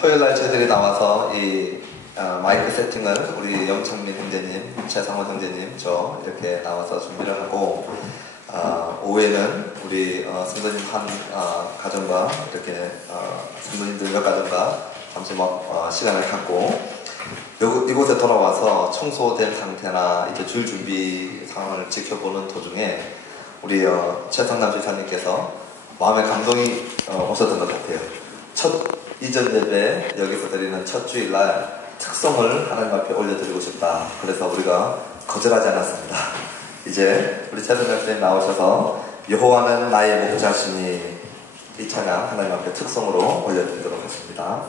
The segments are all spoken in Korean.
토요일 날 저희들이 나와서 이 마이크 세팅을 우리 영창민 형제님, 최상원 형제님, 저 이렇게 나와서 준비를 하고 오후에는 우리 성도님 한 가정과 이렇게 성도님들 몇 가정과 잠시 시간을 갖고 이곳에 돌아와서 청소된 상태나 이제 줄 준비 상황을 지켜보는 도중에 우리 최성남 지사님께서 마음의 감동이 오셨던 것 같아요. 첫 이전 예배 여기서 드리는 첫 주일날 특송을 하나님 앞에 올려드리고 싶다. 그래서 우리가 거절하지 않았습니다. 이제 우리 최성남 지사님 나오셔서 여호와는 나의 목자시니 이 찬양 하나님 앞에 특송으로 올려드리도록 하겠습니다.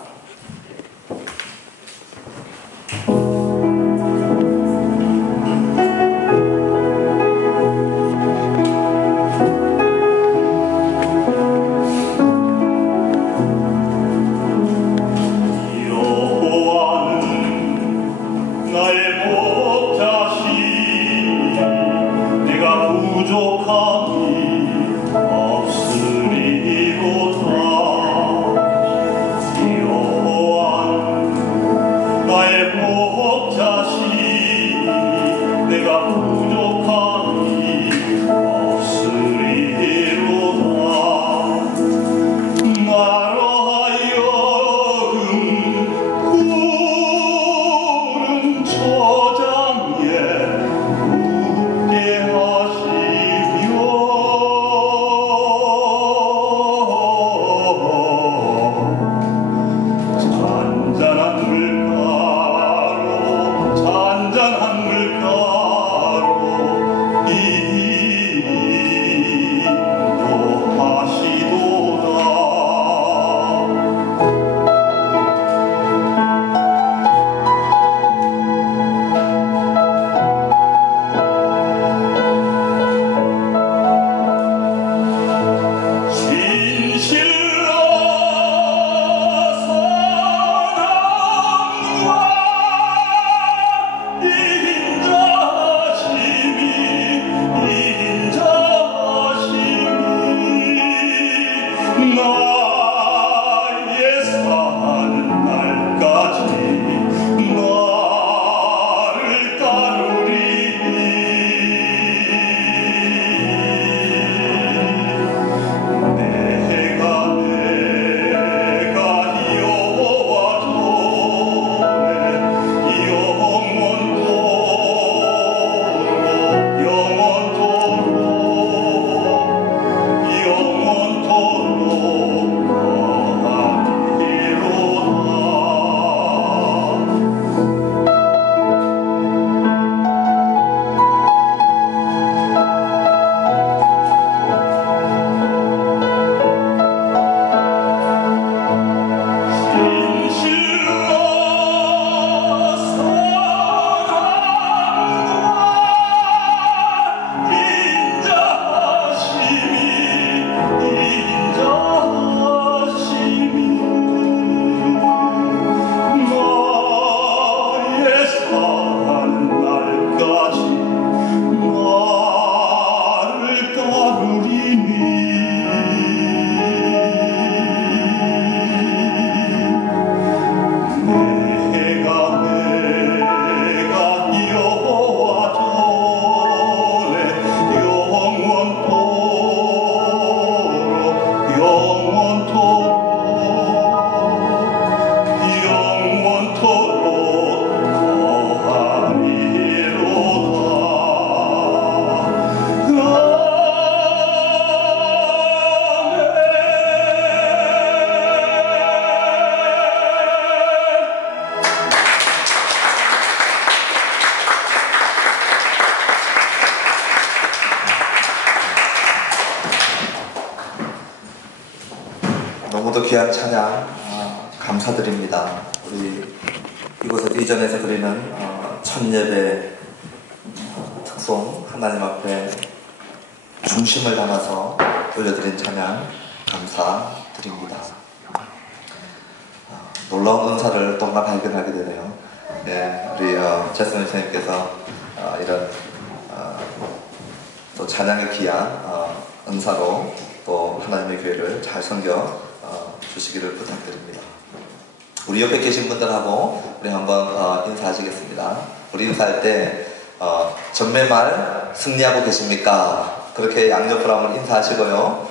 너무도 귀한 찬양 감사드립니다. 우리 이곳에서 이전에서 드리는 첫 예배 특송 하나님 앞에 중심을 담아서 올려드린 찬양 감사드립니다. 놀라운 은사를 또 하나 발견하게 되네요. 네, 우리 최승일 선생님께서 이런 또 찬양의 귀한 은사로 또 하나님의 교회를 잘 섬겨 주시기를 부탁드립니다. 우리 옆에 계신 분들하고 우리 한번 인사하시겠습니다. 우리 인사할 때 전매말 승리하고 계십니까? 그렇게 양옆으로 한번 인사하시고요.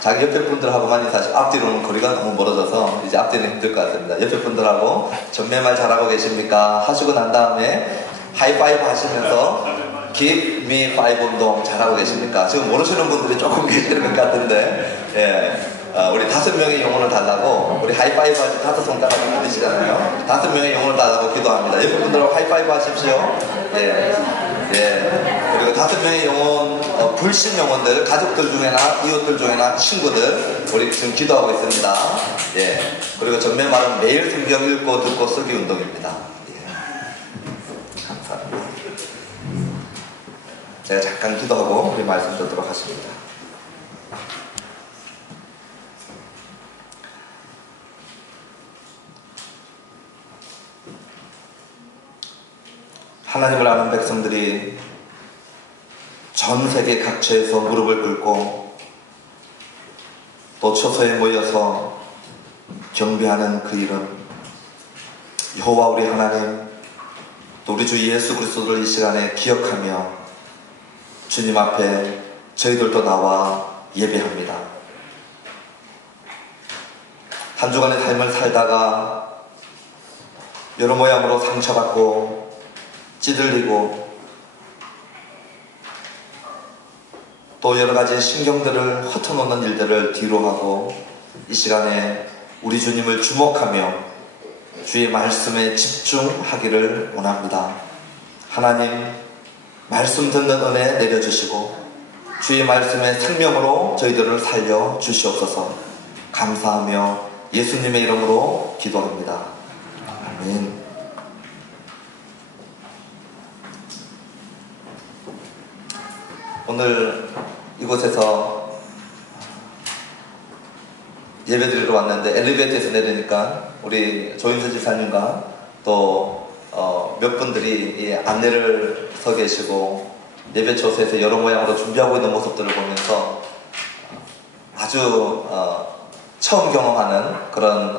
자기 옆에 분들하고만 인사하시고, 앞뒤로는 거리가 너무 멀어져서 이제 앞뒤는 힘들 것 같습니다. 옆에 분들하고 전매말 잘하고 계십니까? 하시고 난 다음에 하이파이브 하시면서 Give me five 운동 잘하고 계십니까? 지금 모르시는 분들이 조금 계시는 것 같은데, 예. 우리 5명의 영혼을 달라고, 우리 하이파이브 할 때 5손가락을 만드시잖아요. 5명의 영혼을 달라고 기도합니다. 옆에 분들하고 하이파이브 하십시오. 예. 예. 그리고 5명의 영혼, 불신 영혼들, 가족들 중에나, 이웃들 중에나, 친구들, 우리 지금 기도하고 있습니다. 예. 그리고 전매말은 매일 성경 읽고 듣고 쓰기 운동입니다. 예. 감사합니다. 제가 잠깐 기도하고 우리 말씀 듣도록 하십니다. 하나님을 아는 백성들이 전 세계 각처에서 무릎을 꿇고 또 처소에 모여서 경배하는 그 이름, 여호와 우리 하나님, 또 우리 주 예수 그리스도를 이 시간에 기억하며 주님 앞에 저희들도 나와 예배합니다. 한 주간의 삶을 살다가 여러 모양으로 상처받고 찌들리고 또 여러 가지 신경들을 흩어놓는 일들을 뒤로하고 이 시간에 우리 주님을 주목하며 주의 말씀에 집중하기를 원합니다. 하나님, 말씀 듣는 은혜 내려주시고 주의 말씀의 생명으로 저희들을 살려 주시옵소서. 감사하며 예수님의 이름으로 기도합니다. 아멘. 오늘 이곳에서 예배드리러 왔는데 엘리베이터에서 내리니까 우리 조인선 지사님과 또 몇 분들이 안내를 서 계시고 예배 초소에서 여러 모양으로 준비하고 있는 모습들을 보면서 아주 처음 경험하는 그런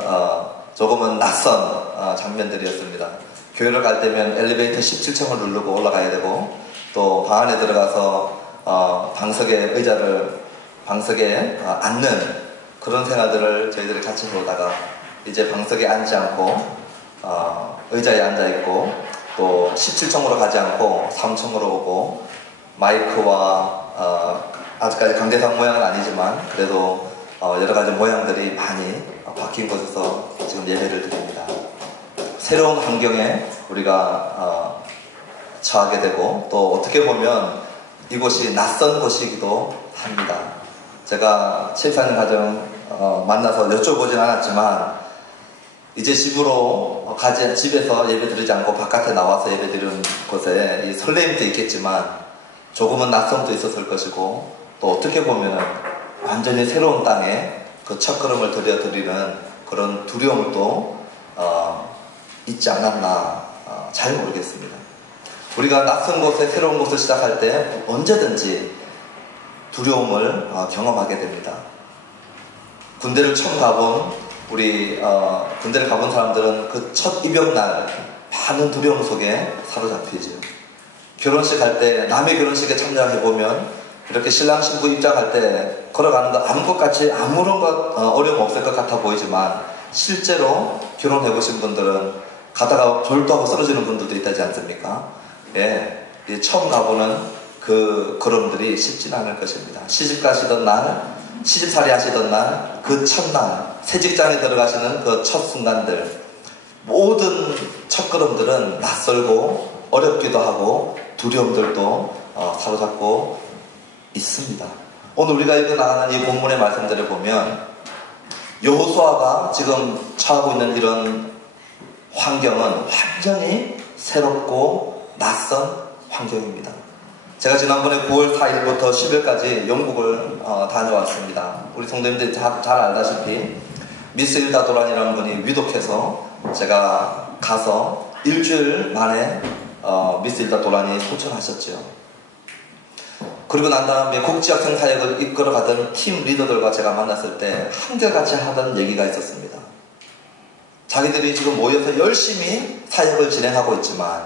조금은 낯선 장면들이었습니다. 교회를 갈 때면 엘리베이터 17층을 누르고 올라가야 되고 또 방 안에 들어가서 방석에 앉는 그런 생활들을 저희들이 같이 보다가 이제 방석에 앉지 않고 의자에 앉아있고 또 17층으로 가지 않고 3층으로 오고 마이크와 아직까지 강대상 모양은 아니지만 그래도 여러 가지 모양들이 많이 바뀐 곳에서 지금 예배를 드립니다. 새로운 환경에 우리가 처하게 되고 또 어떻게 보면 이곳이 낯선 곳이기도 합니다. 제가 7-4년 가정 만나서 여쭤보진 않았지만 이제 집으로 집에서 예배 드리지 않고 바깥에 나와서 예배 드리는 곳에 이 설레임도 있겠지만 조금은 낯섦도 있었을 것이고 또 어떻게 보면 완전히 새로운 땅에 그 첫걸음을 들여드리는 그런 두려움을 또 있지 않았나 잘 모르겠습니다. 우리가 낯선 곳에 새로운 곳을 시작할 때 언제든지 두려움을 경험하게 됩니다. 군대를 처음 가본 군대를 가본 사람들은 그 첫 입역날 많은 두려움 속에 사로잡히죠. 결혼식 할 때 남의 결혼식에 참여해보면 이렇게 신랑 신부 입장할 때 걸어가는 거 아무것같이 아무런 어려움 없을 것 같아 보이지만 실제로 결혼해보신 분들은 가다가 졸도하고 쓰러지는 분들도 있다지 않습니까? 예, 처음 가보는 그 걸음들이 쉽진 않을 것입니다. 시집 가시던 날, 시집살이 하시던 날, 그 첫날, 새 직장에 들어가시는 그 첫 순간들, 모든 첫걸음들은 낯설고 어렵기도 하고 두려움들도 사로잡고 있습니다. 오늘 우리가 읽어나가는 이 본문의 말씀들을 보면 여호수아가 지금 처하고 있는 이런 환경은 완전히 새롭고 낯선 환경입니다. 제가 지난번에 9월 4일부터 10일까지 영국을 다녀왔습니다. 우리 성도님들이 잘 알다시피 미스 일다 도란이라는 분이 위독해서 제가 가서 일주일 만에 미스 일다 도란이 소천하셨죠. 그리고 난 다음에 국제학생 사역을 이끌어가던 팀 리더들과 제가 만났을 때 한결같이 하던 얘기가 있었습니다. 자기들이 지금 모여서 열심히 사역을 진행하고 있지만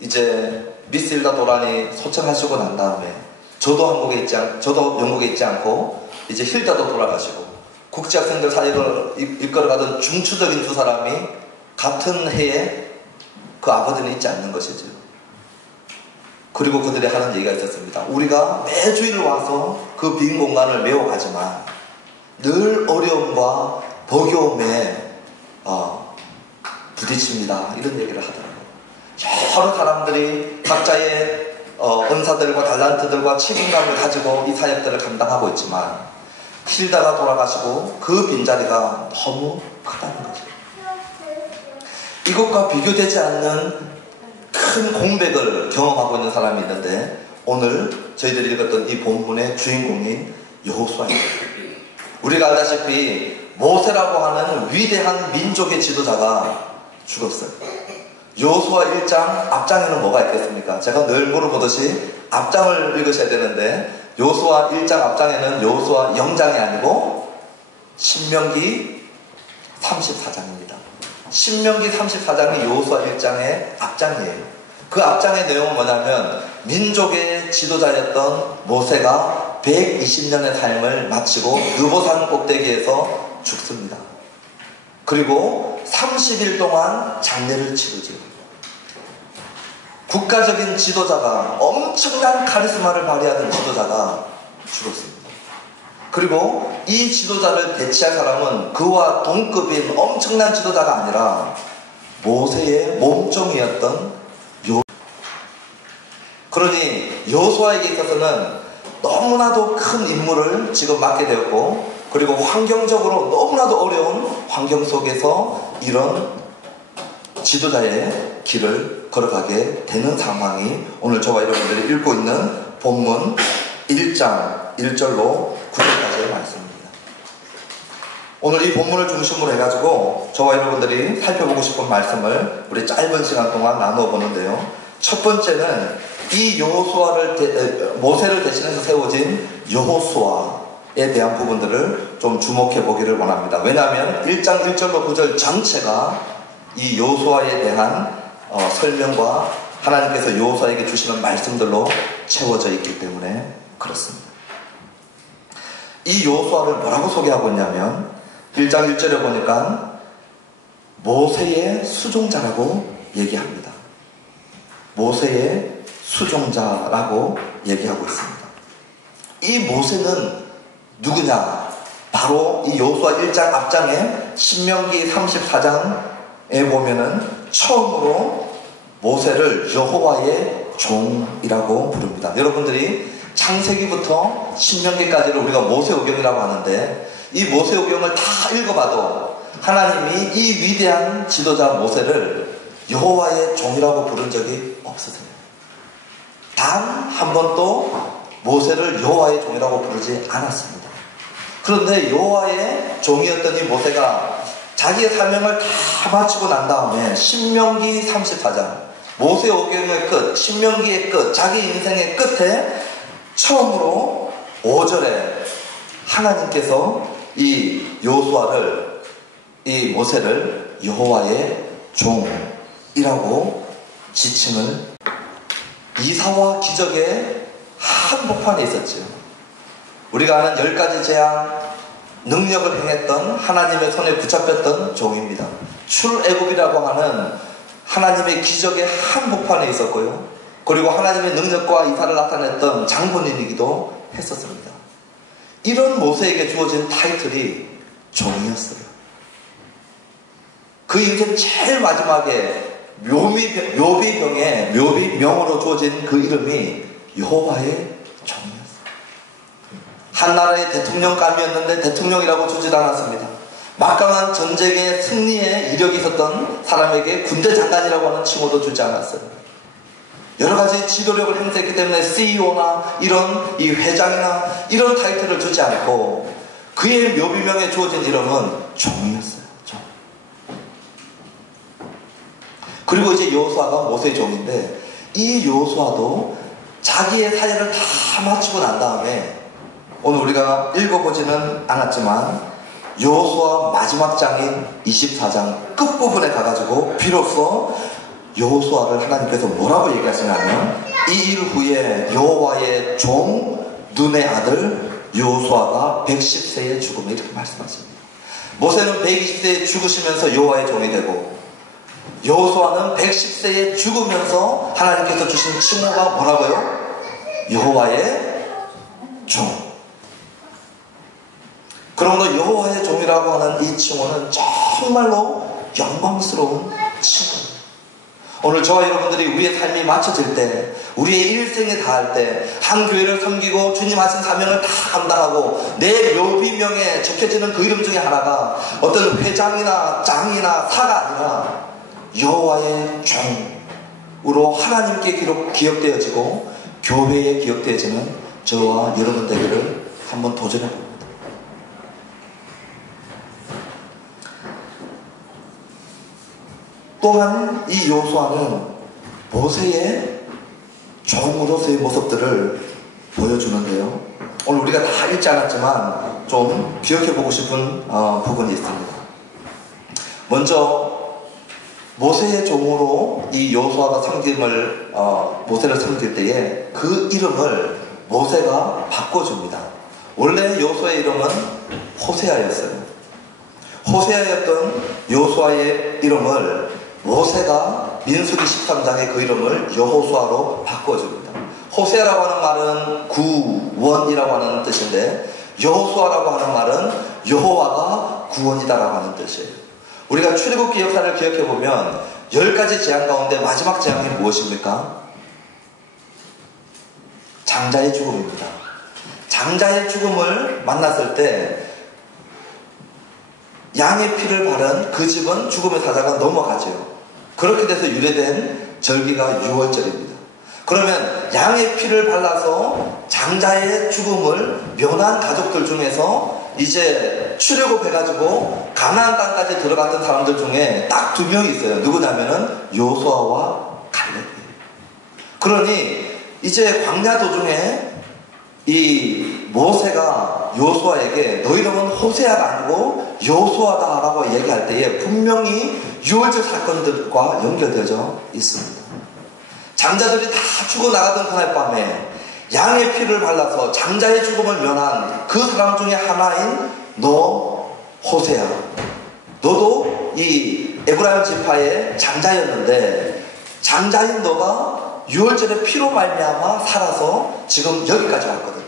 이제 미스 일다 도란이 소천하시고 난 다음에 저도 영국에 있지 않고 이제 힐다도 돌아가시고 국제학생들 사역을 이끌어가던 중추적인 두 사람이 같은 해에 그 아버지는 있지 않는 것이죠. 그리고 그들이 하는 얘기가 있었습니다. 우리가 매주일 와서 그 빈 공간을 메워가지만 늘 어려움과 버거움에 부딪힙니다. 이런 얘기를 하더라고요. 여러 사람들이 각자의 은사들과 달란트들과 책임감을 가지고 이 사역들을 감당하고 있지만 힐다가 돌아가시고 그 빈자리가 너무 크다는 거죠. 이것과 비교되지 않는 큰 공백을 경험하고 있는 사람이 있는데 오늘 저희들이 읽었던 이 본문의 주인공인 여호수아입니다. 우리가 알다시피 모세라고 하는 위대한 민족의 지도자가 죽었어요. 여호수아 1장 앞장에는 뭐가 있겠습니까? 제가 늘 물어보듯이 앞장을 읽으셔야 되는데 여호수아 1장 앞장에는 여호수아 0장이 아니고 신명기 34장입니다. 신명기 34장이 여호수아 1장의 앞장이에요. 그 앞장의 내용은 뭐냐면 민족의 지도자였던 모세가 120년의 삶을 마치고 느보산 꼭대기에서 죽습니다. 그리고 30일 동안 장례를 치르죠. 국가적인 지도자가 엄청난 카리스마를 발휘하던 지도자가 죽었습니다. 그리고 이 지도자를 대체할 사람은 그와 동급인 엄청난 지도자가 아니라 모세의 몸종이었던 그러니 여호수아에게 있어서는 너무나도 큰 임무를 지금 맡게 되었고 그리고 환경적으로 너무나도 어려운 환경 속에서 이런 지도자의 길을 걸어가게 되는 상황이 오늘 저와 여러분들이 읽고 있는 본문 1장 1절로 9절까지의 말씀입니다. 오늘 이 본문을 중심으로 해가지고 저와 여러분들이 살펴보고 싶은 말씀을 우리 짧은 시간 동안 나누어 보는데요. 첫 번째는 이 모세를 대신해서 세워진 여호수아에 대한 부분들을 좀 주목해 보기를 원합니다. 왜냐하면 1장 1절로 9절 전체가 이 여호수아에 대한 설명과 하나님께서 여호수아에게 주시는 말씀들로 채워져 있기 때문에 그렇습니다. 이 여호수아를 뭐라고 소개하고 있냐면 1장 1절에 보니까 모세의 수종자라고 얘기합니다. 모세의 수종자라고 얘기하고 있습니다. 이 모세는 누구냐? 바로 이 여호수아 1장 앞장에 신명기 34장에 보면은 처음으로 모세를 여호와의 종이라고 부릅니다. 여러분들이 창세기부터 신명기까지를 우리가 모세오경이라고 하는데 이 모세오경을 다 읽어봐도 하나님이 이 위대한 지도자 모세를 여호와의 종이라고 부른 적이 없으세요. 단 한 번도 모세를 여호와의 종이라고 부르지 않았습니다. 그런데 여호와의 종이었던 이 모세가 자기의 사명을 다 마치고 난 다음에 신명기 34장 모세오경의 끝, 신명기의 끝, 자기 인생의 끝에 처음으로 5절에 하나님께서 이 여호수아를 이 모세를 여호와의 종이라고 지칭을 이사와 기적의 한복판에 있었죠. 우리가 아는 10가지 재앙 능력을 행했던 하나님의 손에 붙잡혔던 종입니다. 출애굽이라고 하는 하나님의 기적의 한복판에 있었고요. 그리고 하나님의 능력과 이사를 나타냈던 장본인이기도 했었습니다. 이런 모세에게 주어진 타이틀이 종이었어요. 그 인생 제일 마지막에 묘비병에 묘비명으로 주어진 그 이름이 여호와의 종이었어요. 한 나라의 대통령감이었는데 대통령이라고 주지도 않았습니다. 막강한 전쟁의 승리에 이력이 있었던 사람에게 군대 장관이라고 하는 칭호도 주지 않았어요. 여러 가지 지도력을 행사했기 때문에 CEO나 이런 이 회장이나 이런 타이틀을 주지 않고 그의 묘비명에 주어진 이름은 종이었어요. 종. 그리고 이제 여호수아가 모세의 종인데 이 여호수아도 자기의 사역을 다 마치고 난 다음에 오늘 우리가 읽어보지는 않았지만 여호수아 마지막 장인 24장 끝부분에 가가지고 비로소 여호수아를 하나님께서 뭐라고 얘기하시냐면 이 일 후에 여호와의 종 눈의 아들 여호수아가 110세에 죽음을 이렇게 말씀하십니다. 모세는 120세에 죽으시면서 여호와의 종이 되고 여호수아는 110세에 죽으면서 하나님께서 주신 칭호가 뭐라고요? 여호와의 종. 그러므로 여호와의 종이라고 하는 이 칭호는 정말로 영광스러운 칭호입니다. 오늘 저와 여러분들이 우리의 삶이 맞춰질 때, 우리의 일생에 닿을 때, 한 교회를 섬기고 주님 하신 사명을 다 감당하고 내 묘비명에 적혀지는 그 이름 중에 하나가 어떤 회장이나 장이나 사가 아니라 여호와의 종으로 하나님께 기억되어지고 교회에 기억되어지는 저와 여러분 되기를 한번 도전해 봅니다. 또한 이 여호수아는 모세의 종으로서의 모습들을 보여주는데요. 오늘 우리가 다 읽지 않았지만 좀 기억해보고 싶은 부분이 있습니다. 먼저 모세의 종으로 이 여호수아가 모세를 섬길 때에 그 이름을 모세가 바꿔줍니다. 원래 여호수아의 이름은 호세아였어요. 호세아였던 여호수아의 이름을 모세가 민수기 13장에 그 이름을 여호수아로 바꿔줍니다. 호세아라고 하는 말은 구원이라고 하는 뜻인데 여호수아라고 하는 말은 여호와가 구원이다라고 하는 뜻이에요. 우리가 출애굽기 역사를 기억해보면 10가지 재앙 가운데 마지막 재앙이 무엇입니까? 장자의 죽음입니다. 장자의 죽음을 만났을 때 양의 피를 바른 그 집은 죽음의 사자가 넘어가죠. 그렇게 돼서 유래된 절기가 6월절입니다. 그러면 양의 피를 발라서 장자의 죽음을 면한 가족들 중에서 이제 출애굽해가지고 가나안 땅까지 들어갔던 사람들 중에 딱 2명이 있어요. 누구냐면은 여호수아와 갈렙이에요. 그러니 이제 광야 도중에 이 모세가 여호수아에게 너 이름은 호세아가 아니고 여호수아다라고 얘기할 때에 분명히 6월절 사건들과 연결되어져 있습니다. 장자들이 다 죽어나가던 그날 밤에 양의 피를 발라서 장자의 죽음을 면한 그 사람 중에 하나인 너 호세아, 너도 이 에브라임 지파의 장자였는데 장자인 너가 6월절의 피로 말미암아 살아서 지금 여기까지 왔거든요.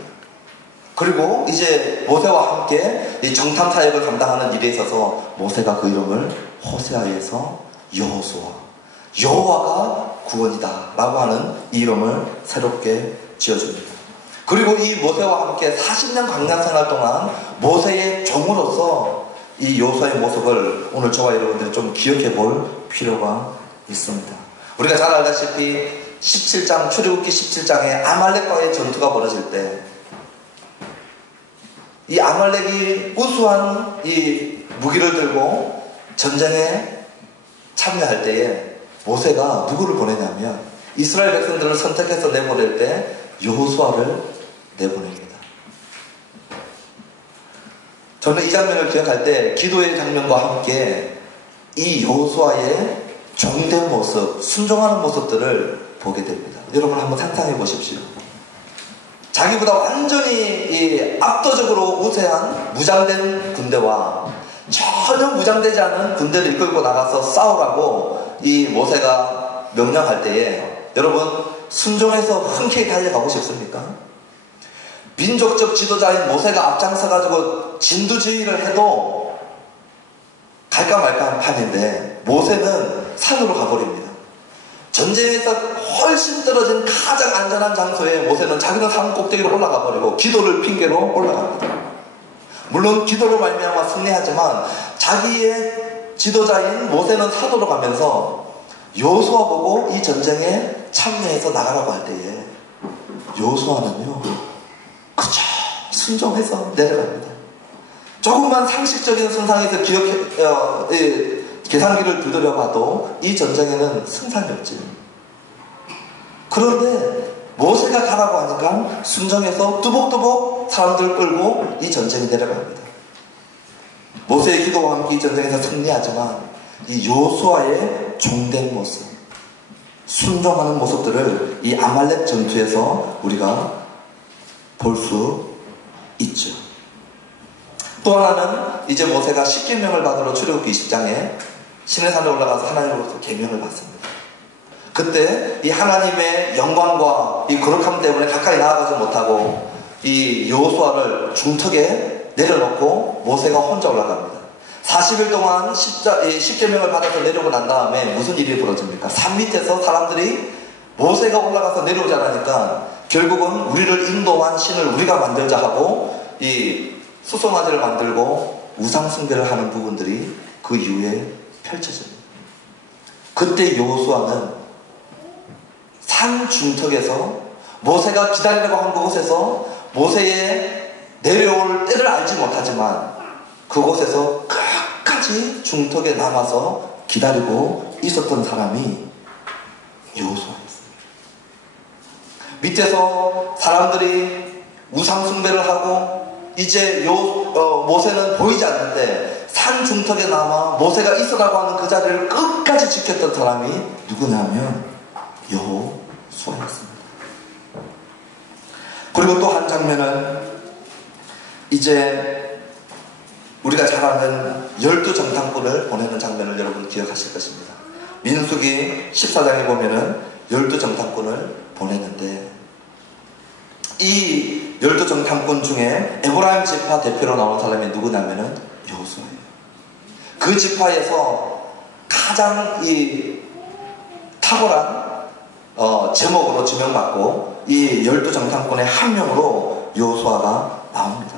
그리고 이제 모세와 함께 이 정탐 사역을 감당하는 일에 있어서 모세가 그 이름을 호세아에서 여호수아, 여호와가 구원이다 라고 하는 이 이름을 새롭게 지어줍니다. 그리고 이 모세와 함께 40년 광야 생활 동안 모세의 종으로서 이 여호수아의 모습을 오늘 저와 여러분들이 좀 기억해 볼 필요가 있습니다. 우리가 잘 알다시피 17장, 출애굽기 17장에 아말렉과의 전투가 벌어질 때 이 아말렉이 우수한 이 무기를 들고 전쟁에 참여할 때에 모세가 누구를 보내냐면 이스라엘 백성들을 선택해서 내보낼 때 여호수아를 내보냅니다. 저는 이 장면을 기억할 때 기도의 장면과 함께 이 여호수아의 종된 모습, 순종하는 모습들을 보게 됩니다. 여러분 한번 상상해 보십시오. 자기보다 완전히 압도적으로 우세한 무장된 군대와 전혀 무장되지 않은 군대를 이끌고 나가서 싸우라고 이 모세가 명령할 때에 여러분 순종해서 흔쾌히 달려가고 싶습니까? 민족적 지도자인 모세가 앞장서가지고 진두지휘를 해도 갈까 말까 한 판인데 모세는 산으로 가버립니다. 전쟁에서 훨씬 떨어진 가장 안전한 장소에 모세는 자기는 산 꼭대기로 올라가 버리고 기도를 핑계로 올라갑니다. 물론 기도로 말미암아 승리하지만 자기의 지도자인 모세는 산으로 가면서 여호수아 보고 이 전쟁에 참여해서 나가라고 할 때에 여호수아는요 그저 순종해서 내려갑니다. 조금만 상식적인 선상에서 계산기를 두드려봐도 이 전쟁에는 승산이 없지. 그런데 모세가 가라고 하니까 순종해서 뚜벅뚜벅 사람들을 끌고 이 전쟁에 내려갑니다. 모세의 기도와 함께 이 전쟁에서 승리하지만 이 여호수아의 종된 모습, 순종하는 모습들을 이 아말렉 전투에서 우리가 볼 수 있죠. 또 하나는 이제 모세가 십계명을 받으러 출애굽기 20장에 시내산에 올라가서 하나님으로부터 계명을 받습니다. 그때 이 하나님의 영광과 이 거룩함 때문에 가까이 나아가지 못하고 이 여호수아를 중턱에 내려놓고 모세가 혼자 올라갑니다. 40일 동안 십계명을 받아서 내려오고 난 다음에 무슨 일이 벌어집니까? 산 밑에서 사람들이 모세가 올라가서 내려오지 않으니까 결국은 우리를 인도한 신을 우리가 만들자 하고 이 수송아지를 만들고 우상숭배를 하는 부분들이 그 이후에 펼쳐집니다. 그때 여호수아는 산 중턱에서 모세가 기다리려고 한 그곳에서 모세의 내려올 때를 알지 못하지만 그곳에서 끝까지 중턱에 남아서 기다리고 있었던 사람이 여호수아였습니다. 밑에서 사람들이 우상숭배를 하고 이제 모세는 보이지 않는데 산 중턱에 남아 모세가 있으라고 하는 그 자리를 끝까지 지켰던 사람이 누구냐면 여호수아였습니다. 그리고 또 한 장면은 이제 우리가 잘 아는 12정탐꾼을 보내는 장면을 여러분 기억하실 것입니다. 민수기 14장에 보면은 12정탐꾼을 보냈는데 이 12정탐꾼 중에 에브라임 지파 대표로 나온 사람이 누구냐면은 여호수아예요. 그 지파에서 가장 이 탁월한 제목으로 지명받고 이 12정탐꾼의 한 명으로 여호수아가 나옵니다.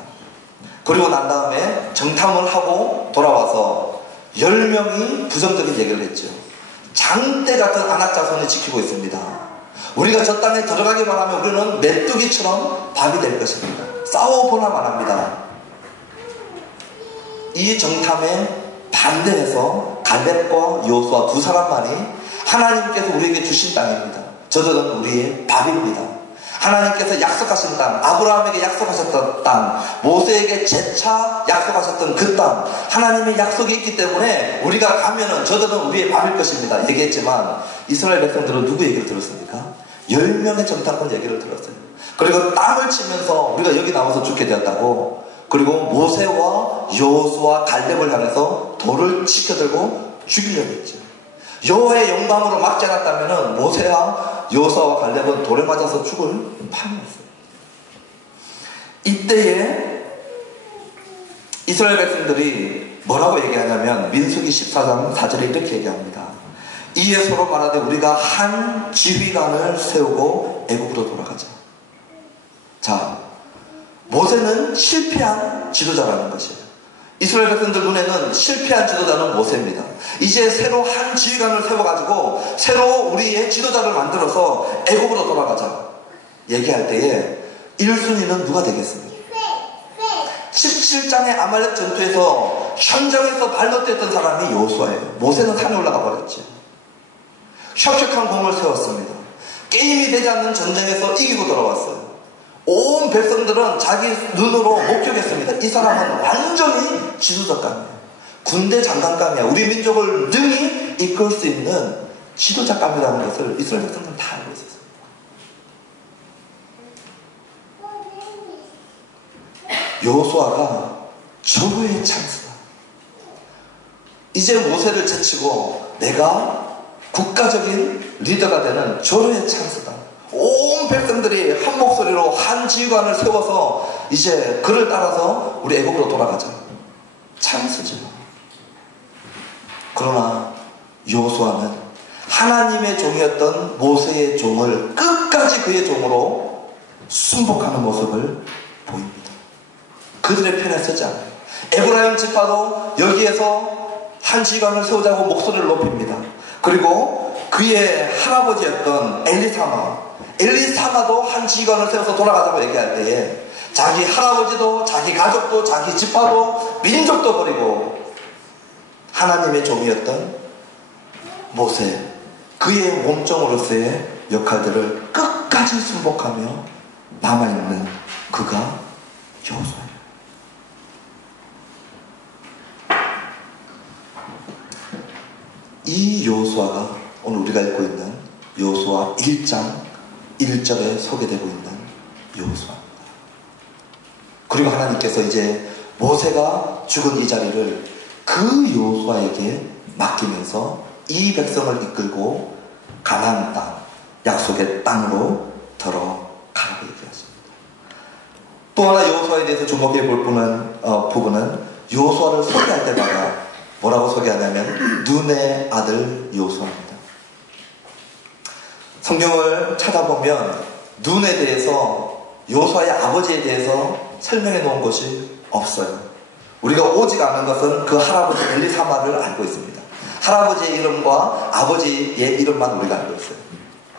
그리고 난 다음에 정탐을 하고 돌아와서 10명이 부정적인 얘기를 했죠. 장대 같은 아낙 자손이 지키고 있습니다. 우리가 저 땅에 들어가기만 하면 우리는 메뚜기처럼 밥이 될 것입니다. 싸워보나만 합니다. 이 정탐에 반대해서 갈렙과 여호수아 두 사람만이 하나님께서 우리에게 주신 땅입니다. 저들은 우리의 밥입니다. 하나님께서 약속하신 땅, 아브라함에게 약속하셨던 땅, 모세에게 재차 약속하셨던 그 땅, 하나님의 약속이 있기 때문에 우리가 가면은 저들은 우리의 밥일 것입니다. 얘기했지만 이스라엘 백성들은 누구 얘기를 들었습니까? 10명의 정탐꾼 얘기를 들었어요. 그리고 땅을 치면서 우리가 여기 나와서 죽게 되었다고. 그리고 모세와 여호수아 갈렙을 향해서 돌을 치켜들고 죽이려고 했죠. 여호와의 영광으로 막지 않았다면 모세와 여호수아와 갈렙은 돌에 맞아서 죽을 판이었어요. 이때에 이스라엘 백성들이 뭐라고 얘기하냐면 민수기 14장 4절에 이렇게 얘기합니다. 이에 서로 말하되 우리가 한 지휘관을 세우고 애굽으로 돌아가자. 자, 모세는 실패한 지도자라는 것이에요. 이스라엘 백성들 눈에는 실패한 지도자는 모세입니다. 이제 새로 한 지휘관을 세워가지고 새로 우리의 지도자를 만들어서 애굽으로 돌아가자 얘기할 때에 1순위는 누가 되겠습니까? 17장의 아말렉 전투에서 현장에서 발로 뗐던 사람이 여호수아예요. 모세는 산에 올라가 버렸죠. 혁혁한 공을 세웠습니다. 게임이 되지 않는 전쟁에서 이기고 돌아왔어요. 온 백성들은 자기 눈으로 목격했습니다. 이 사람은 완전히 지도자감이에요. 군대 장관감이야. 우리 민족을 능히 이끌 수 있는 지도자감이라는 것을 이스라엘 백성들은 다 알고 있었어요. 여호수아가 절호의 찬스다. 이제 모세를 제치고 내가 국가적인 리더가 되는 절호의 찬스다. 온 백성들이 한 목소리로 한 지휘관을 세워서 이제 그를 따라서 우리 애국으로 돌아가자. 찬스죠. 그러나 여호수아는 하나님의 종이었던 모세의 종을 끝까지 그의 종으로 순복하는 모습을 보입니다. 그들의 편에 서지 않아요. 에브라임 지파도 여기에서 한 지휘관을 세우자고 목소리를 높입니다. 그리고 그의 할아버지였던 엘리사마도 한 지휘관을 세워서 돌아가자고 얘기할 때에 자기 할아버지도 자기 가족도 자기 지파도 민족도 버리고 하나님의 종이었던 모세, 그의 몸종으로서의 역할들을 끝까지 끝까지 순복하며 남아있는 그가 여호수아예요. 이 여호수아가 오늘 우리가 읽고 있는 여호수아 1장 1절에 소개되고 있는 여호수아입니다. 그리고 하나님께서 이제 모세가 죽은 이 자리를 그 여호수아에게 맡기면서 이 백성을 이끌고 가나안 땅, 약속의 땅으로 들어가라고 얘기했습니다. 또 하나 여호수아에 대해서 주목해 볼 부분은 여호수아를 소개할 때마다 뭐라고 소개하냐면 눈의 아들 여호수아입니다. 성경을 찾아보면 눈에 대해서, 여호수아의 아버지에 대해서 설명해 놓은 것이 없어요. 우리가 오직 아는 것은 그 할아버지 엘리사마를 알고 있습니다. 할아버지의 이름과 아버지의 이름만 우리가 알고 있어요.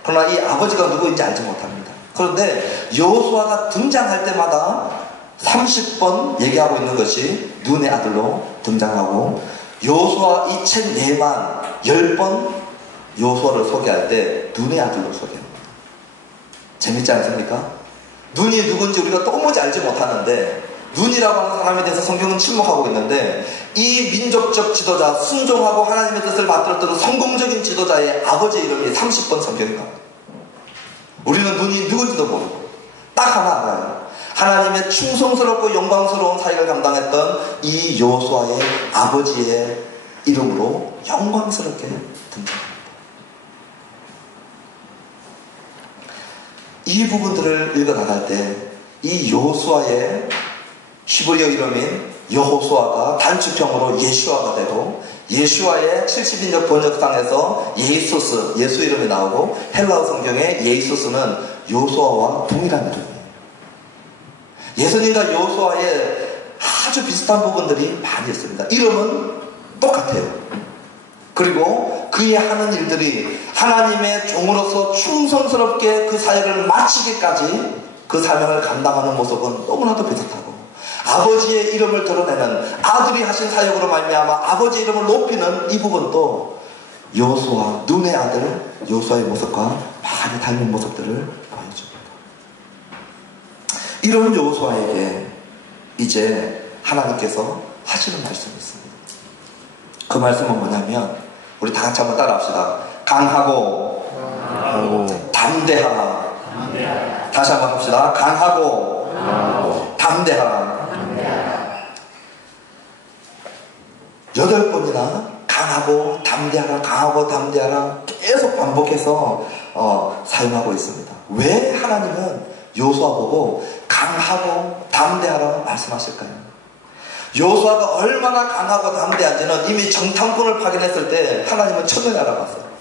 그러나 이 아버지가 누구인지 알지 못합니다. 그런데 여호수아가 등장할 때마다 30번 얘기하고 있는 것이 눈의 아들로 등장하고, 여호수아 이 책 내만 10번 여호수아를 소개할 때 눈의 아들로 소개합니다. 재밌지 않습니까? 눈이 누군지 우리가 도무지 알지 못하는데, 눈이라고 하는 사람에 대해서 성경은 침묵하고 있는데, 이 민족적 지도자, 순종하고 하나님의 뜻을 받들었던 성공적인 지도자의 아버지 이름이 30번 성경에 나와요. 우리는 눈이 누군지도 모르고 딱 하나 알아요. 하나님의 충성스럽고 영광스러운 사역을 감당했던 이 여호수아의 아버지의 이름으로 영광스럽게 등장합니다. 이 부분들을 읽어나갈 때 이 여호수아의 히브리어 이름인 여호수아가 단축형으로 예슈아가 되고, 예슈아의 70인역 번역상에서 예이소스, 예수 이름이 나오고, 헬라어 성경에 예이소스는 여호수아와 동일한 이름이에요. 예수님과 여호수아의 아주 비슷한 부분들이 많이 있습니다. 이름은 똑같아요. 그리고 그의 하는 일들이 하나님의 종으로서 충성스럽게 그 사역을 마치기까지 그 사명을 감당하는 모습은 너무나도 비슷하고, 아버지의 이름을 드러내는, 아들이 하신 사역으로 말미암아 아버지의 이름을 높이는 이 부분도 여호수아, 눈의 아들 여호수아의 모습과 많이 닮은 모습들을 보여줍니다. 이런 여호수아에게 이제 하나님께서 하시는 말씀이 있습니다. 그 말씀은 뭐냐면, 우리 다 같이 한번 따라합시다. 강하고 담대하라. 다시 한번 합시다. 강하고 담대하라. 8번이나 강하고 담대하라, 강하고 담대하라 계속 반복해서 사용하고 있습니다. 왜 하나님은 여호수아 보고 강하고 담대하라 말씀하실까요? 여호수아가 얼마나 강하고 담대한지는 이미 정탐꾼을 파견했을 때 하나님은 첫눈에 알아봤어요.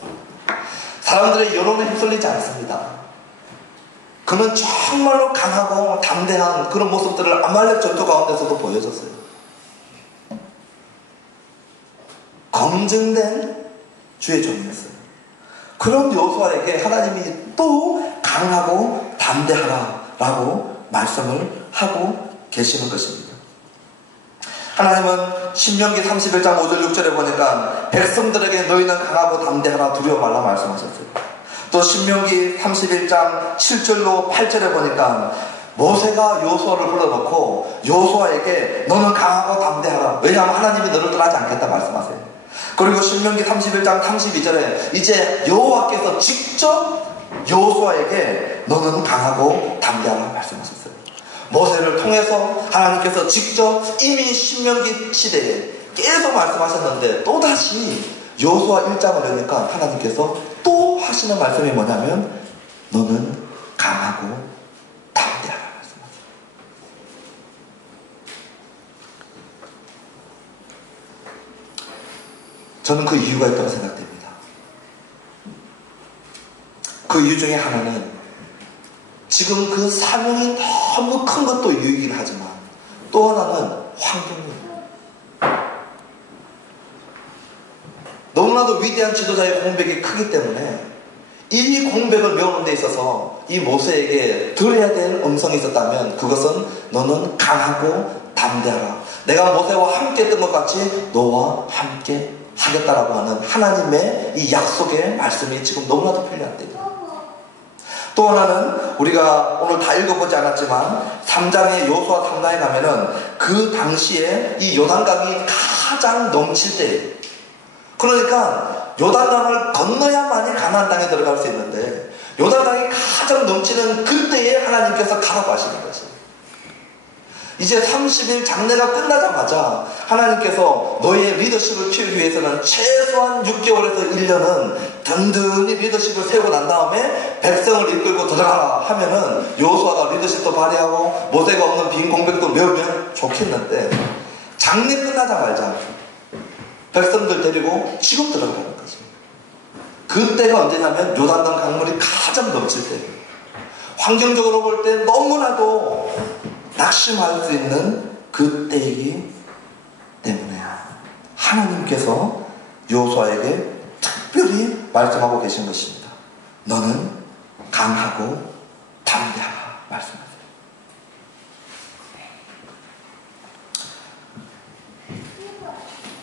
사람들의 여론에 휩쓸리지 않습니다. 그는 정말로 강하고 담대한 그런 모습들을 아말렉 전투 가운데서도 보여줬어요. 검증된 주의 종이었어요. 그런 여호수아에게 하나님이 또 강하고 담대하라 라고 말씀을 하고 계시는 것입니다. 하나님은 신명기 31장 5절 6절에 보니까 백성들에게 너희는 강하고 담대하라, 두려워 말라 말씀하셨어요. 또 신명기 31장 7절로 8절에 보니까 모세가 여호수아를 불러놓고 여호수아에게 너는 강하고 담대하라, 왜냐하면 하나님이 너를 떠나지 않겠다 말씀하세요. 그리고 신명기 31장 32절에 이제 여호와께서 직접 여호수아에게 너는 강하고 담대하라 말씀하셨어요. 모세를 통해서 하나님께서 직접 이미 신명기 시대에 계속 말씀하셨는데, 또다시 여호수아 1장을 읽으니까 하나님께서 또 하시는 말씀이 뭐냐면 너는 강하고 담대하라 말씀하세요. 저는 그 이유가 있다고 생각됩니다. 그 이유 중에 하나는 지금 그 사명이 너무 큰 것도 이유이긴 하지만 또 하나는 환경입니다. 너무나도 위대한 지도자의 공백이 크기 때문에 이 공백을 메우는 데 있어서 이 모세에게 들어야 될 음성이 있었다면 그것은 너는 강하고 담대하라, 내가 모세와 함께 했던 것 같이 너와 함께 하겠다라고 하는 하나님의 이 약속의 말씀이 지금 너무나도 필요한 때입니다. 또 하나는 우리가 오늘 다 읽어보지 않았지만 3장의 여호수아 3장에 가면은 그 당시에 이 요단강이 가장 넘칠 때, 그러니까 요단강을 건너야만이 가나안 땅에 들어갈 수 있는데 요단강이 가장 넘치는 그때에 하나님께서 가라고 하시는 것이에요. 이제 30일 장례가 끝나자마자 하나님께서 너의 리더십을 키우기 위해서는 최소한 6개월에서 1년은 든든히 리더십을 세우고 난 다음에 백성을 이끌고 들어가라 하면은 여호수아가 리더십도 발휘하고 모세가 없는 빈 공백도 메우면 좋겠는데, 장례 끝나자마자 백성들 데리고 지금 들어가는 거죠. 그때가 언제냐면 요단강 강물이 가장 넘칠 때, 환경적으로 볼 때 너무나도 낙심할 수 있는 그때이기 때문에 하나님께서 여호수아에게 특별히 말씀하고 계신 것입니다. 너는 강하고 담대하라 말씀하세요.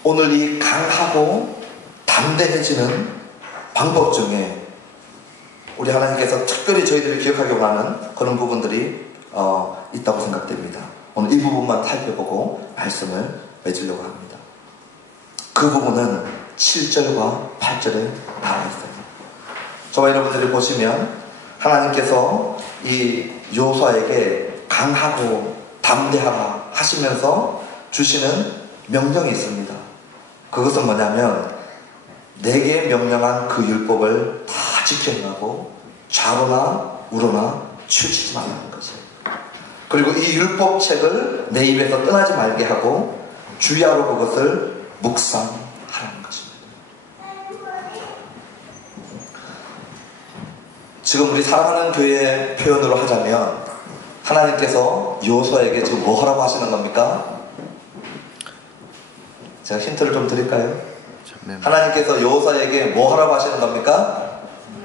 오늘 이 강하고 담대해지는 방법 중에 우리 하나님께서 특별히 저희들이 기억하기 원하는 그런 부분들이 있다고 생각됩니다. 오늘 이 부분만 살펴보고 말씀을 맺으려고 합니다. 그 부분은 7절과 8절에 나와 있어요. 저와 여러분들이 보시면 하나님께서 이 여호수아에게 강하고 담대하라 하시면서 주시는 명령이 있습니다. 그것은 뭐냐면 내게 명령한 그 율법을 다 지켜 행하고 좌로나 우로나 치우치지 말라는 것이에요. 그리고 이 율법책을 내 입에서 떠나지 말게 하고 주야로 그것을 묵상하라는 것입니다. 지금 우리 사랑하는 교회 표현으로 하자면 하나님께서 여호수아에게 지금 뭐 하라고 하시는 겁니까? 제가 힌트를 좀 드릴까요? 하나님께서 여호수아에게 뭐 하라고 하시는 겁니까?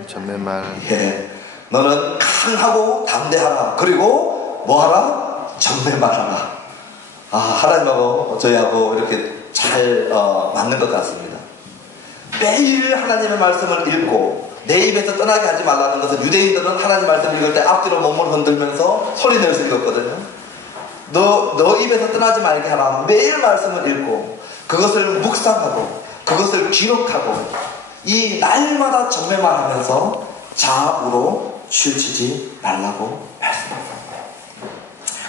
전매말. 예, 너는 강하고 담대하라. 그리고 뭐하라? 전매말하라. 하나님하고 저희하고 이렇게 잘 맞는 것 같습니다. 매일 하나님의 말씀을 읽고 내 입에서 떠나게 하지 말라는 것은, 유대인들은 하나님 말씀을 읽을 때 앞뒤로 몸을 흔들면서 소리 낼 수 있었거든요. 너 입에서 떠나지 말게 하라. 매일 말씀을 읽고 그것을 묵상하고 그것을 기록하고 이 날마다 전매말하면서 좌우로 치우치지 말라고 말씀합니다.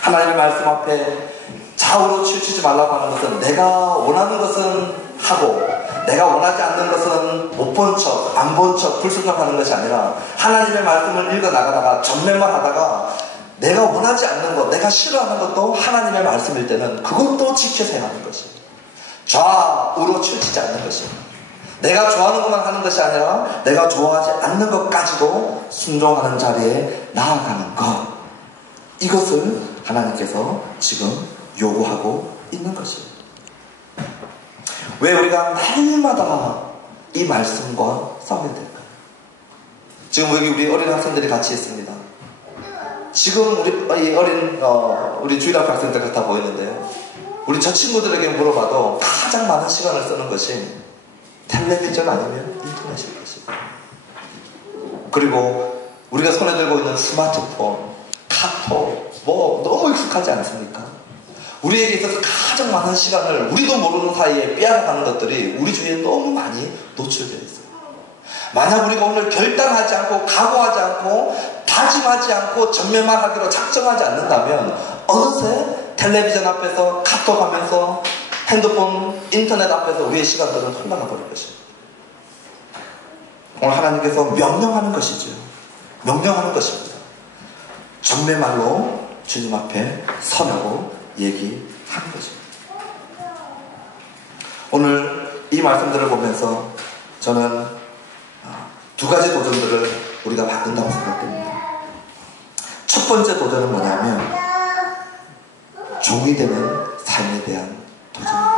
하나님의 말씀 앞에 좌우로 치우치지 말라고 하는 것은 내가 원하는 것은 하고 내가 원하지 않는 것은 못 본 척, 안 본 척, 불순종하는 것이 아니라 하나님의 말씀을 읽어나가다가 전매만 하다가 내가 원하지 않는 것, 내가 싫어하는 것도 하나님의 말씀일 때는 그것도 지켜서 해야 하는 것이에요. 좌우로 치우치지 않는 것이에요. 내가 좋아하는 것만 하는 것이 아니라 내가 좋아하지 않는 것까지도 순종하는 자리에 나아가는 것, 이것을 하나님께서 지금 요구하고 있는 것이에요. 왜 우리가 날마다 이 말씀과 싸워야 될까요? 지금 여기 우리 어린 학생들이 같이 있습니다. 지금 우리 주일학교 학생들 같아 보이는데요. 우리 저 친구들에게 물어봐도 가장 많은 시간을 쓰는 것이 텔레비전 아니면 인터넷일 것입니다. 그리고 우리가 손에 들고 있는 스마트폰, 카톡, 너무 익숙하지 않습니까? 우리에게 있어서 가장 많은 시간을 우리도 모르는 사이에 빼앗아가는 것들이 우리 주위에 너무 많이 노출되어 있어요. 만약 우리가 오늘 결단하지 않고 각오하지 않고 다짐하지 않고 전면만 하기로 작정하지 않는다면 어느새 텔레비전 앞에서 카톡하면서 핸드폰, 인터넷 앞에서 우리의 시간들은 흘러가 버릴 것입니다. 오늘 하나님께서 명령하는 것이죠. 명령하는 것입니다. 전매말로 주님 앞에 서라고 얘기하는 것입니다. 오늘 이 말씀들을 보면서 저는 두 가지 도전들을 우리가 받는다고 생각됩니다. 첫 번째 도전은 뭐냐면 종이 되는 삶에 대한 도전입니다.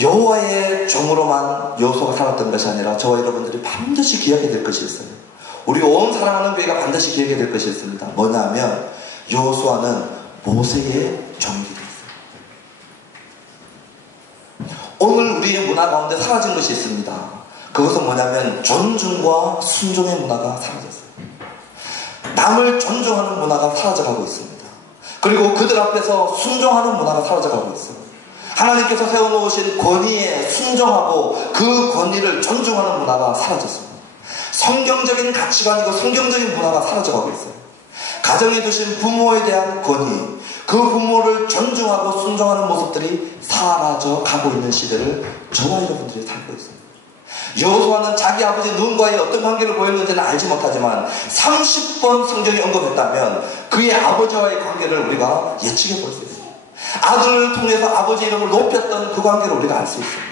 여호와의 종으로만 여호수아가 살았던 것이 아니라 저와 여러분들이 반드시 기억해야 될 것이 있어요. 우리 온 사랑하는 교회가 반드시 기억해야 될 것이 있습니다. 뭐냐면 여호수아는 모세의 종이 됐어요. 오늘 우리의 문화 가운데 사라진 것이 있습니다. 그것은 뭐냐면 존중과 순종의 문화가 사라졌어요. 남을 존중하는 문화가 사라져가고 있습니다. 그리고 그들 앞에서 순종하는 문화가 사라져가고 있어요. 하나님께서 세워놓으신 권위에 순종하고 그 권위를 존중하는 문화가 사라졌습니다. 성경적인 가치관이고 성경적인 문화가 사라져가고 있어요. 가정에 두신 부모에 대한 권위, 그 부모를 존중하고 순종하는 모습들이 사라져가고 있는 시대를 저와 여러분들이 살고 있습니다. 여호수아는 자기 아버지 눈과의 어떤 관계를 보였는지는 알지 못하지만 30번 성경이 언급했다면 그의 아버지와의 관계를 우리가 예측해 볼 수 있습니다. 아들을 통해서 아버지 이름을 높였던 그 관계를 우리가 알 수 있습니다.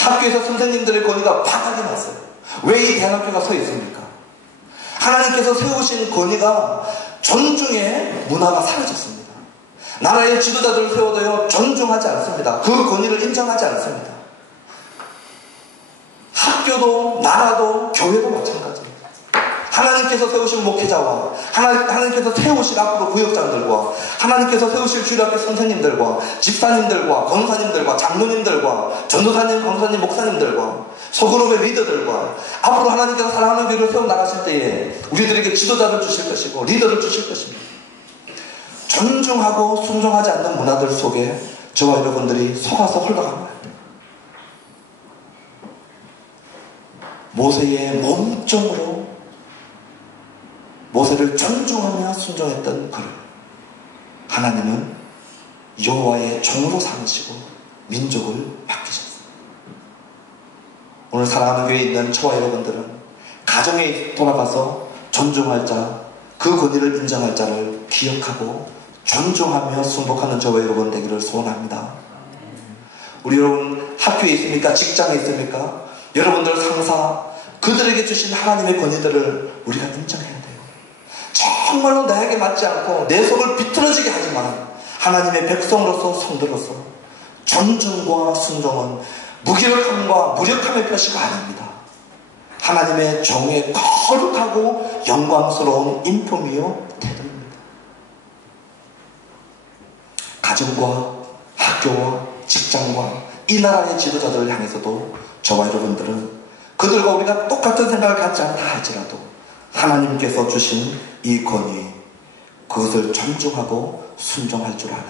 학교에서 선생님들의 권위가 바닥이 났어요. 왜 이 대학교가 서 있습니까? 하나님께서 세우신 권위가 존중의 문화가 사라졌습니다. 나라의 지도자들을 세워도요 존중하지 않습니다. 그 권위를 인정하지 않습니다. 학교도 나라도 교회도 마찬가지입니다. 하나님께서 세우신 목회자와 하나님께서 세우실 앞으로 구역장들과 하나님께서 세우실 주일학교 선생님들과 집사님들과 권사님들과 장로님들과 전도사님, 강사님, 목사님들과 소그룹의 리더들과 앞으로 하나님께서 사랑하는 교회를 세워나가실 때에 우리들에게 지도자를 주실 것이고 리더를 주실 것입니다. 존중하고 순종하지 않는 문화들 속에 저와 여러분들이 속아서 흘러갑니다. 모세의 몸종으로 모세를 존중하며 순종했던 그를 하나님은 여호와의 종으로 삼으시고 민족을 바뀌셨습니다. 오늘 사랑하는 교회에 있는 저와 여러분들은 가정에 돌아가서 존중할 자, 그 권위를 인정할 자를 기억하고 존중하며 순복하는 저와 여러분 되기를 소원합니다. 우리 여러분 학교에 있습니까? 직장에 있습니까? 여러분들 상사, 그들에게 주신 하나님의 권위들을 우리가 인정해야 돼요. 정말로 나에게 맞지 않고 내 속을 비틀어지게 하지만 하나님의 백성으로서 성도로서 존중과 순종은 무기력함과 무력함의 표시가 아닙니다. 하나님의 종의 거룩하고 영광스러운 인품이요 태도입니다. 가정과 학교와 직장과 이 나라의 지도자들을 향해서도 저와 여러분들은 그들과 우리가 똑같은 생각을 갖지 않다 할지라도 하나님께서 주신 이 권위, 그것을 존중하고 순종할 줄 아는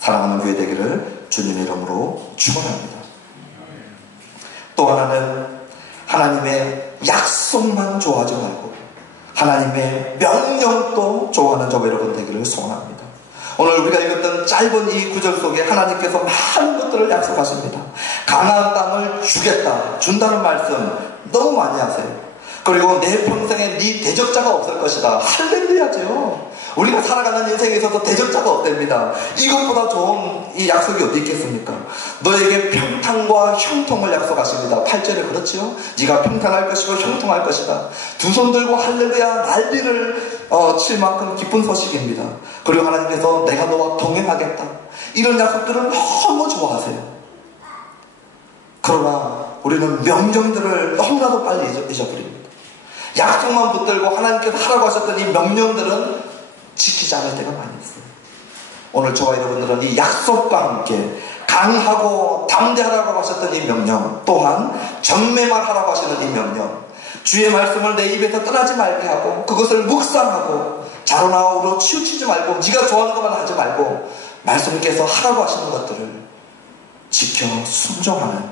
사랑하는 교회 되기를 주님의 이름으로 축원합니다. 또 하나는 하나님의 약속만 좋아하지 말고 하나님의 명령도 좋아하는 저와 여러분 되기를 소원합니다. 오늘 우리가 읽었던 짧은 이 구절 속에 하나님께서 많은 것들을 약속하십니다. 가나안 땅을 주겠다, 준다는 말씀 너무 많이 하세요. 그리고 내 평생에 네 대적자가 없을 것이다. 할렐루야죠. 우리가 살아가는 인생에 있어서 대적자가 없답니다. 이것보다 좋은 이 약속이 어디 있겠습니까? 너에게 평탄과 형통을 약속하십니다. 8절에 그렇지요. 네가 평탄할 것이고 형통할 것이다. 두 손 들고 할렐루야 난리를 칠 만큼 기쁜 소식입니다. 그리고 하나님께서 내가 너와 동행하겠다. 이런 약속들을 너무 좋아하세요. 그러나 우리는 명령들을 너무나도 빨리 잊어버립니다. 약속만 붙들고 하나님께서 하라고 하셨던 이 명령들은 지키지 않을 때가 많이 있어요. 오늘 저와 여러분들은 이 약속과 함께 강하고 담대하라고 하셨던 이 명령, 또한 전매만 하라고 하시는 이 명령, 주의 말씀을 내 입에서 떠나지 말게 하고 그것을 묵상하고 자로나오로 치우치지 말고 네가 좋아하는 것만 하지 말고 말씀께서 하라고 하시는 것들을 지켜 순종하는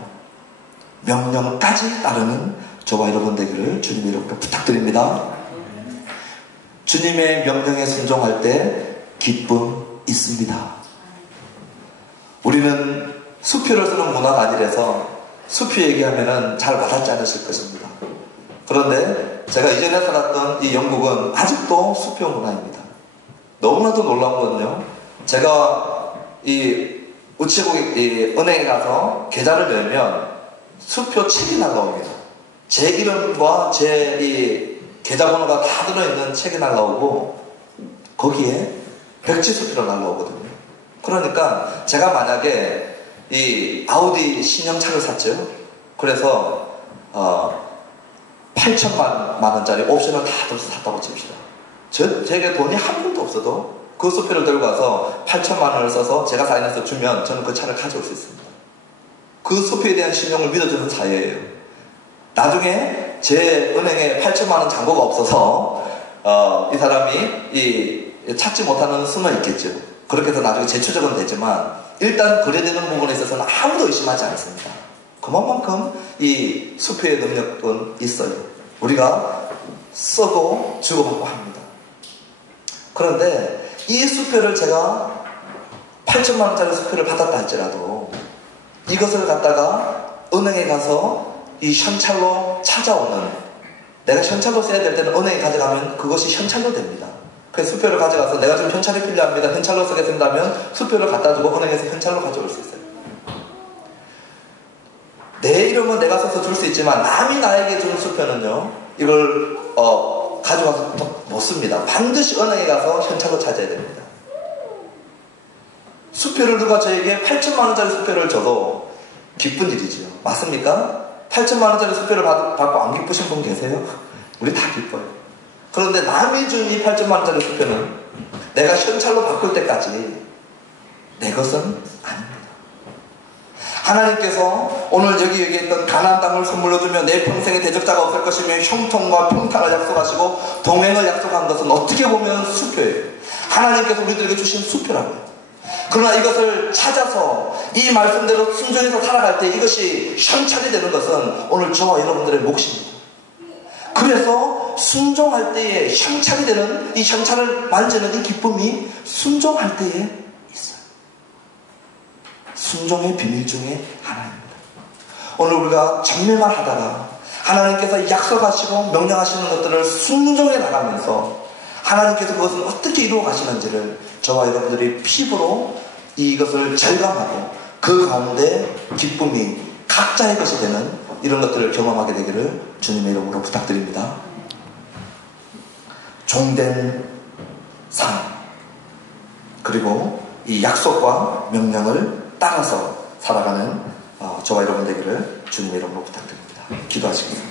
명령까지 따르는 저와 여러분 되기를 주님의 이름으로 부탁드립니다. 주님의 명령에 순종할 때 기쁨 있습니다. 우리는 수표를 쓰는 문화가 아니라서 수표 얘기하면 잘 와닿지 않으실 것입니다. 그런데 제가 이전에 살았던 이 영국은 아직도 수표 문화입니다. 너무나도 놀라운 건요, 제가 이 우체국 은행에 가서 계좌를 열면 수표 책이 날라옵니다. 제 이름과 제 이 계좌번호가 다 들어있는 책이 날라오고 거기에 백지수표로 날라오거든요. 그러니까 제가 만약에 이 아우디 신형차를 샀죠. 그래서 8천만 원짜리 옵션을 다 들어서 샀다고 칩시다. 제게 돈이 한 푼도 없어도 그 수표를 들고 가서 8천만 원을 써서 제가 사인해서 주면 저는 그 차를 가져올 수 있습니다. 그 수표에 대한 신용을 믿어주는 사회예요. 나중에 제 은행에 8천만 원 잔고가 없어서 이 사람이 찾지 못하는 수는 있겠죠. 그렇게 해서 나중에 재추적은 되지만 일단 거래되는 부분에 있어서는 아무도 의심하지 않습니다. 그만큼 이 수표의 능력은 있어요. 우리가 쓰고 주고받고 합니다. 그런데 이 수표를 제가 8천만 원짜리 수표를 받았다 할지라도 이것을 갖다가 은행에 가서 이 현찰로 찾아오는, 내가 현찰로 써야 될 때는 은행에 가져가면 그것이 현찰로 됩니다. 그래서 수표를 가져가서 내가 좀 현찰이 필요합니다, 현찰로 쓰겠습니다 하면 수표를 갖다 주고 은행에서 현찰로 가져올 수 있어요. 내 이름은 내가 써서 줄 수 있지만 남이 나에게 준 수표는요, 이걸 가져가서 못 씁니다. 반드시 은행에 가서 현찰로 찾아야 됩니다. 수표를 누가 저에게 8천만 원짜리 수표를 줘도 기쁜 일이지요. 맞습니까? 8천만 원짜리 수표를 받고 안 기쁘신 분 계세요? 우리 다 기뻐요. 그런데 남이 준 이 8천만 원짜리 수표는 내가 현찰로 바꿀 때까지 내 것은 아닙니다. 하나님께서 오늘 여기 얘기했던 가나안 땅을 선물로 주며 내 평생에 대적자가 없을 것이며 형통과 평탄을 약속하시고 동행을 약속한 것은 어떻게 보면 수표예요. 하나님께서 우리들에게 주신 수표라고요. 그러나 이것을 찾아서 이 말씀대로 순종해서 살아갈 때 이것이 현찰이 되는 것은 오늘 저와 여러분들의 몫입니다. 그래서 순종할 때에 현찰이 되는, 이 현찰을 만지는 이 기쁨이 순종할 때에 있어요. 순종의 비밀 중에 하나입니다. 오늘 우리가 정밀만 하다가 하나님께서 약속하시고 명령하시는 것들을 순종해 나가면서 하나님께서 그것을 어떻게 이루어 가시는지를 저와 여러분들이 피부로 이것을 절감하고 그 가운데 기쁨이 각자의 것이 되는 이런 것들을 경험하게 되기를 주님의 이름으로 부탁드립니다. 종된 삶, 그리고 이 약속과 명령을 따라서 살아가는 저와 여러분 되기를 주님의 이름으로 부탁드립니다. 기도하시겠습니다.